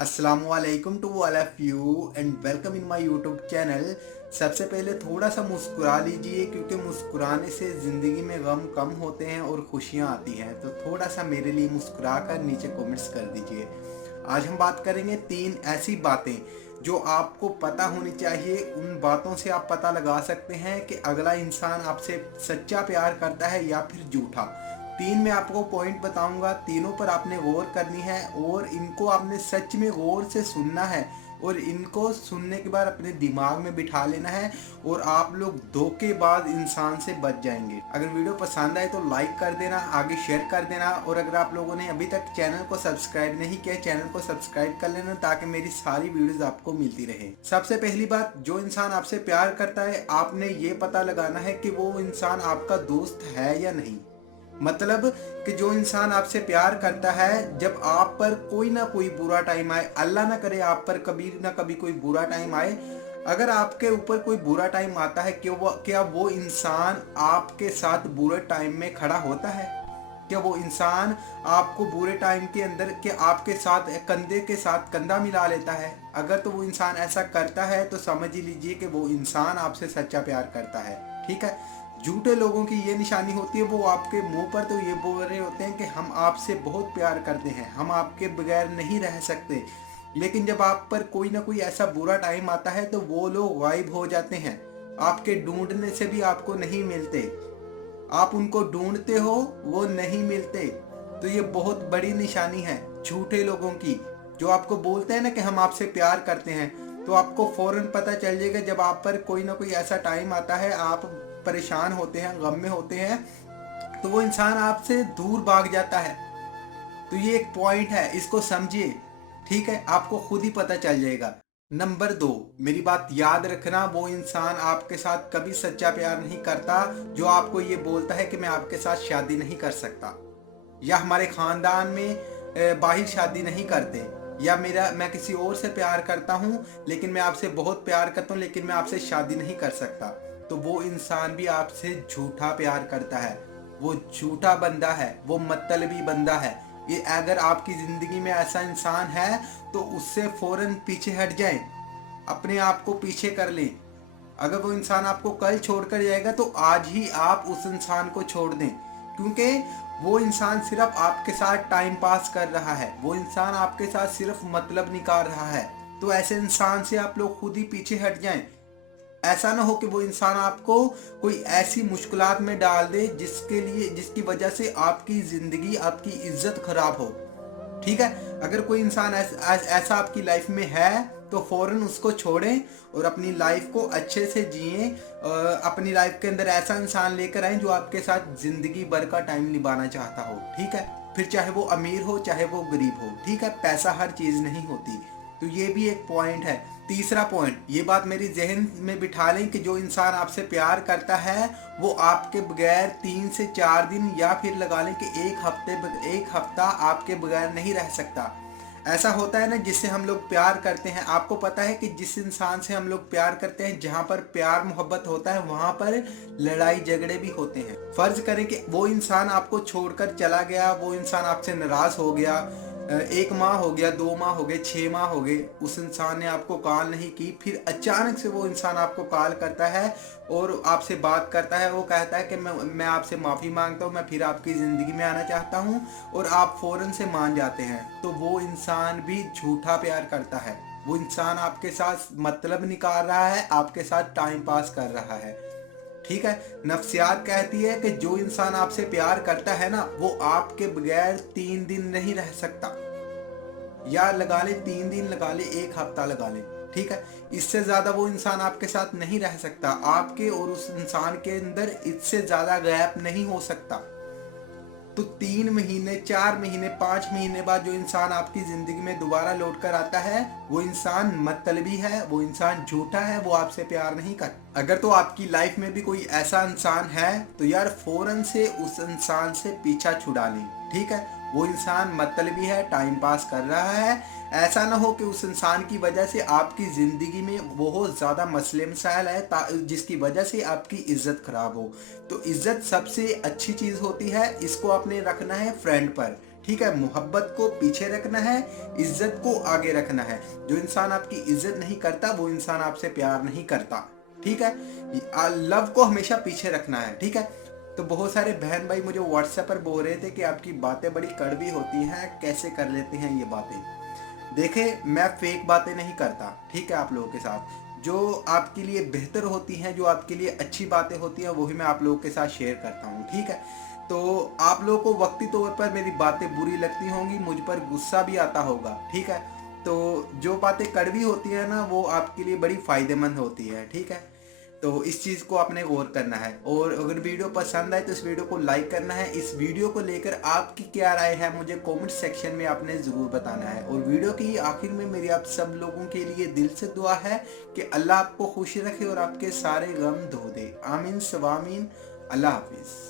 अस्सलामुअलैकुम to all of you and welcome in my YouTube channel. सबसे पहले थोड़ा सा मुस्कुरा लीजिए क्योंकि मुस्कुराने से ज़िंदगी में गम कम होते हैं और खुशियाँ आती हैं। तो थोड़ा सा मेरे लिए मुस्कुरा कर नीचे कमेंट्स कर दीजिए। आज हम बात करेंगे 3 ऐसी बातें जो आपको पता होनी चाहिए। उन बातों से आप पता लगा सकते हैं कि अगला इंसान आपसे सच्चा प्यार करता है या फिर झूठा। 3 मैं आपको पॉइंट बताऊंगा, तीनों पर आपने गौर करनी है और इनको आपने सच में गौर से सुनना है और इनको सुनने के बाद अपने दिमाग में बिठा लेना है और आप लोग धोखेबाज इंसान से बच जाएंगे। अगर वीडियो पसंद आए तो लाइक कर देना, आगे शेयर कर देना और अगर आप लोगों ने अभी तक चैनल को सब्सक्राइब नहीं किया चैनल को सब्सक्राइब कर लेना ताकि मेरी सारी वीडियोस आपको मिलती रहे। सबसे पहली बात, जो इंसान आपसे प्यार करता है आपने ये पता लगाना है कि वो इंसान आपका दोस्त है या नहीं। मतलब कि जो इंसान आपसे प्यार करता है, जब आप पर कोई ना कोई बुरा टाइम आए, अल्लाह ना करे आप पर कभी ना कभी कोई बुरा टाइम आए, अगर आपके ऊपर कोई बुरा टाइम आता है क्या वो इंसान आपके साथ बुरे टाइम में खड़ा होता है? क्या वो इंसान आपको बुरे टाइम के अंदर के आपके साथ कंधे के साथ कंधा मिला लेता है? अगर तो वो इंसान ऐसा करता है तो समझ ही लीजिए कि वो इंसान आपसे सच्चा प्यार करता है। ठीक है। झूठे लोगों की ये निशानी होती है, वो आपके मुंह पर तो ये बोल रहे होते हैं कि हम आपसे बहुत प्यार करते हैं, हम आपके बगैर नहीं रह सकते, लेकिन जब आप पर कोई ना कोई ऐसा बुरा टाइम आता है तो वो लोग गायब हो जाते हैं। आपके ढूंढने से भी आपको नहीं मिलते, आप उनको ढूंढते हो वो नहीं मिलते। तो ये बहुत बड़ी निशानी है झूठे लोगों की, जो आपको बोलते हैं ना कि हम आपसे प्यार करते हैं, तो आपको फौरन पता चल जाएगा जब आप पर कोई ना कोई ऐसा टाइम आता है, आप परेशान होते हैं, गम में होते हैं, तो वो इंसान आपसे दूर भाग जाता है। तो ये एक पॉइंट है, इसको समझिए। ठीक है, आपको खुद ही पता चल जाएगा। नंबर 2, मेरी बात याद रखना, वो इंसान आपके साथ कभी सच्चा प्यार नहीं करता जो आपको ये बोलता है कि मैं आपके साथ शादी नहीं कर सकता, या हमारे खानदान में बाहर शादी नहीं करते, या मैं किसी और से प्यार करता हूँ लेकिन मैं आपसे बहुत प्यार करता हूँ लेकिन मैं आपसे शादी नहीं कर सकता। तो वो इंसान भी आपसे झूठा प्यार करता है, वो झूठा बंदा है, वो मतलबी बंदा है। ये अगर आपकी ज़िंदगी में ऐसा इंसान है तो उससे फ़ौरन पीछे हट जाएं, अपने आप को पीछे कर लें। अगर वो इंसान आपको कल छोड़कर जाएगा तो आज ही आप उस इंसान को छोड़ दें, क्योंकि वो इंसान सिर्फ आपके साथ टाइम पास कर रहा है, वो इंसान आपके साथ सिर्फ मतलब निकाल रहा है। तो ऐसे इंसान से आप लोग खुद ही पीछे हट जाएं। ऐसा ना हो कि वो इंसान आपको कोई ऐसी मुश्किलात में डाल दे जिसकी वजह से आपकी ज़िंदगी, आपकी इज्जत खराब हो। ठीक है। अगर कोई इंसान ऐसा आपकी लाइफ में है तो फौरन उसको छोड़ें और अपनी लाइफ को अच्छे से जिएं। अपनी लाइफ के अंदर ऐसा इंसान लेकर आए जो आपके साथ जिंदगी भर का टाइम निभाना चाहता हो। ठीक है। फिर चाहे वो अमीर हो चाहे वो गरीब हो। ठीक है, पैसा हर चीज़ नहीं होती। तो ये भी एक पॉइंट है। तीसरा पॉइंट, ये बात मेरी जहन में बिठा लें कि जो इंसान आपसे प्यार करता है वो आपके बगैर 3 से 4 दिन या फिर लगा लें कि एक हफ्ता आपके बगैर नहीं रह सकता। ऐसा होता है ना, जिससे हम लोग प्यार करते हैं, आपको पता है कि जिस इंसान से हम लोग प्यार करते हैं, जहाँ पर प्यार मोहब्बत होता है वहाँ पर लड़ाई झगड़े भी होते हैं। फर्ज करें कि वो इंसान आपको छोड़कर चला गया, वो इंसान आपसे नाराज हो गया, 1 माह हो गया, 2 माह हो गए, 6 माह हो गए, उस इंसान ने आपको कॉल नहीं की, फिर अचानक से वो इंसान आपको कॉल करता है और आपसे बात करता है। वो कहता है कि मैं आपसे माफ़ी मांगता हूँ, मैं फिर आपकी ज़िंदगी में आना चाहता हूँ, और आप फ़ौरन से मान जाते हैं। तो वो इंसान भी झूठा प्यार करता है, वो इंसान आपके साथ मतलब निकाल रहा है, आपके साथ टाइम पास कर रहा है। ठीक है। नफ्सियात कहती है कि जो इंसान आपसे प्यार करता है ना, वो आपके बगैर 3 दिन नहीं रह सकता, या लगा ले 3 दिन, लगा ले 1 हफ्ता लगा ले। ठीक है, इससे ज्यादा वो इंसान आपके साथ नहीं रह सकता। आपके और उस इंसान के अंदर इससे ज्यादा गैप नहीं हो सकता। तो 3 महीने, 4 महीने, 5 महीने बाद जो इंसान आपकी जिंदगी में दोबारा लौट कर आता है वो इंसान मतलबी है, वो इंसान झूठा है, वो आपसे प्यार नहीं करता। अगर तो आपकी लाइफ में भी कोई ऐसा इंसान है तो यार फौरन से उस इंसान से पीछा छुड़ा लें। ठीक है, वो इंसान मतलबी है, टाइम पास कर रहा है। ऐसा ना हो कि उस इंसान की वजह से आपकी ज़िंदगी में बहुत ज़्यादा मसले मसाइल है जिसकी वजह से आपकी इज्जत खराब हो। तो इज्जत सबसे अच्छी चीज़ होती है, इसको आपने रखना है फ्रेंड पर। ठीक है, मोहब्बत को पीछे रखना है, इज्जत को आगे रखना है। जो इंसान आपकी इज्जत नहीं करता वो इंसान आपसे प्यार नहीं करता, ठीक है। लव को हमेशा पीछे रखना है, ठीक है। तो बहुत सारे बहन भाई मुझे व्हाट्सएप पर बोल रहे थे कि आपकी बातें बड़ी कड़वी होती हैं, कैसे कर लेते हैं ये बातें। देखे, मैं फेक बातें नहीं करता, ठीक है। आप लोगों के साथ जो आपके लिए बेहतर होती हैं, जो आपके लिए अच्छी बातें होती हैं, वही मैं आप लोगों के साथ शेयर करता हूँ, ठीक है। तो आप लोगों को वक्ती तौर पर मेरी बातें बुरी लगती होंगी, मुझ पर गुस्सा भी आता होगा, ठीक है। तो जो बातें कड़वी होती है ना, वो आपके लिए बड़ी फायदेमंद होती है, ठीक है। तो इस चीज़ को आपने गौर करना है। और अगर वीडियो पसंद आए तो इस वीडियो को लाइक करना है। इस वीडियो को लेकर आपकी क्या राय है मुझे कमेंट सेक्शन में आपने ज़रूर बताना है। और वीडियो की आखिर में मेरी आप सब लोगों के लिए दिल से दुआ है कि अल्लाह आपको खुश रखे और आपके सारे गम धो दे। आमीन सवामीन। अल्लाह हाफिज़।